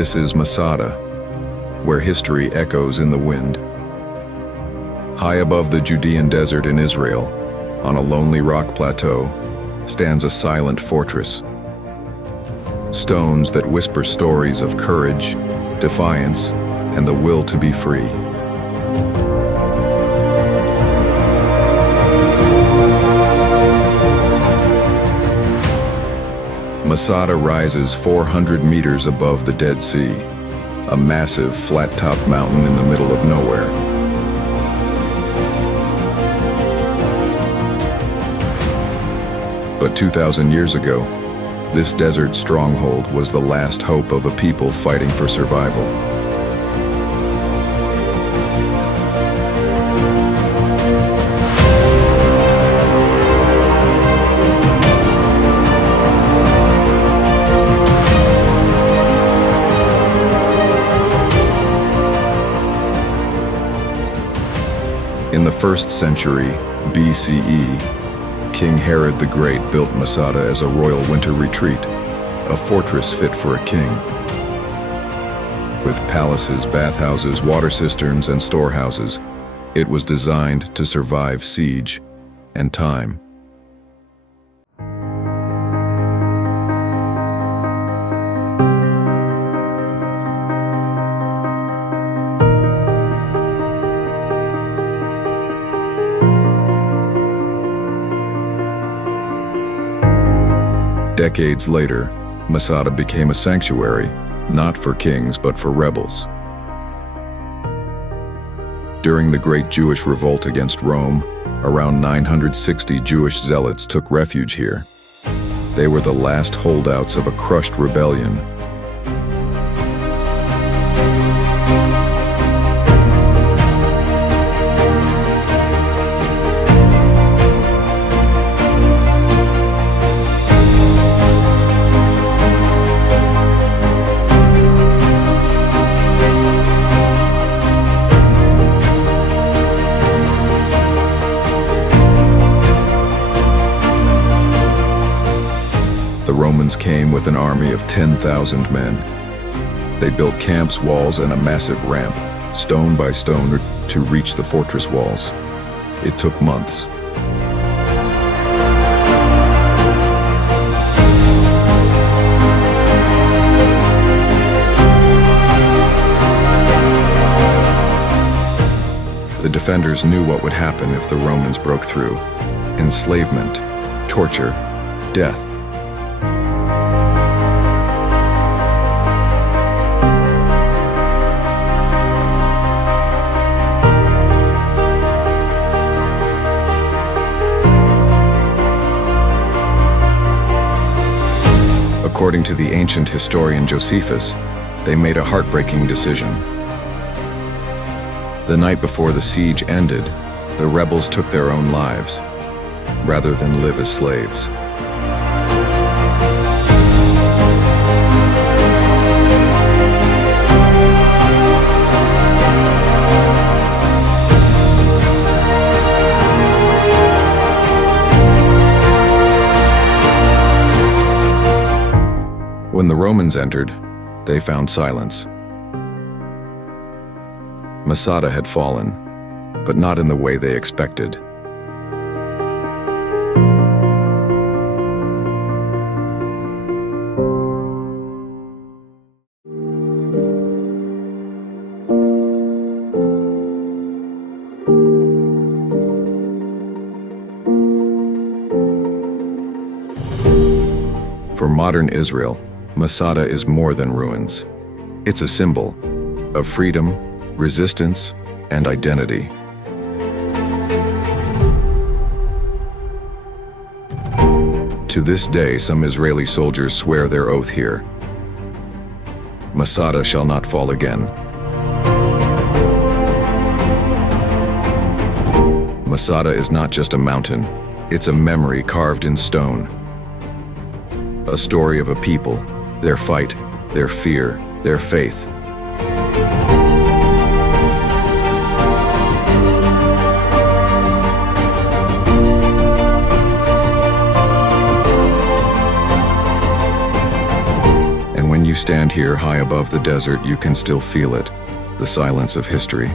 This is Masada, where history echoes in the wind. High above the Judean desert in Israel, on a lonely rock plateau, stands a silent fortress. Stones that whisper stories of courage, defiance, and the will to be free. Masada rises 400 meters above the Dead Sea, a massive, flat-topped mountain in the middle of nowhere. But 2,000 years ago, this desert stronghold was the last hope of a people fighting for survival. In the 1st century BCE, King Herod the Great built Masada as a royal winter retreat, a fortress fit for a king. With palaces, bathhouses, water cisterns, and storehouses, it was designed to survive siege and time. Decades later, Masada became a sanctuary, not for kings but for rebels. During the Great Jewish Revolt against Rome, around 960 Jewish zealots took refuge here. They were the last holdouts of a crushed rebellion. The Romans came with an army of 10,000 men. They built camps, walls, and a massive ramp, stone by stone, to reach the fortress walls. It took months. The defenders knew what would happen if the Romans broke through: enslavement, torture, death. According to the ancient historian Josephus, they made a heartbreaking decision. The night before the siege ended, the rebels took their own lives, rather than live as slaves. When the Romans entered, they found silence. Masada had fallen, but not in the way they expected. For modern Israel, Masada is more than ruins. It's a symbol of freedom, resistance, and identity. To this day, some Israeli soldiers swear their oath here: Masada shall not fall again. Masada is not just a mountain, it's a memory carved in stone. A story of a people, their fight, their fear, their faith. And when you stand here high above the desert, you can still feel it, the silence of history.